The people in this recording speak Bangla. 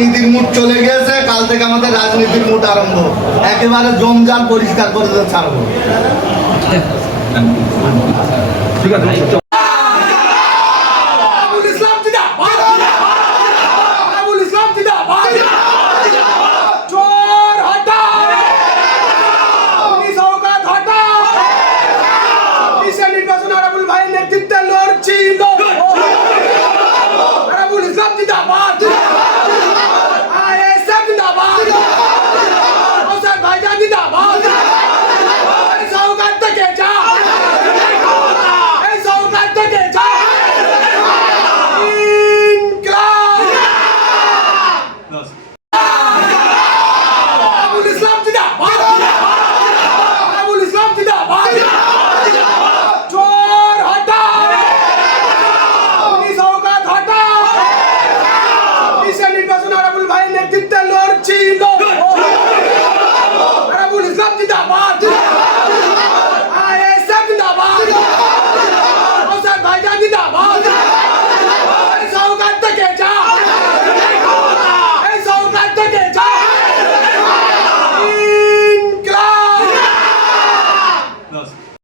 নীতির মুড চলে গিয়েছে, কাল থেকে আমাদের রাজনীতির মুড আরম্ভ। একেবারে জমজাল পরিষ্কার করে ছাড়বো।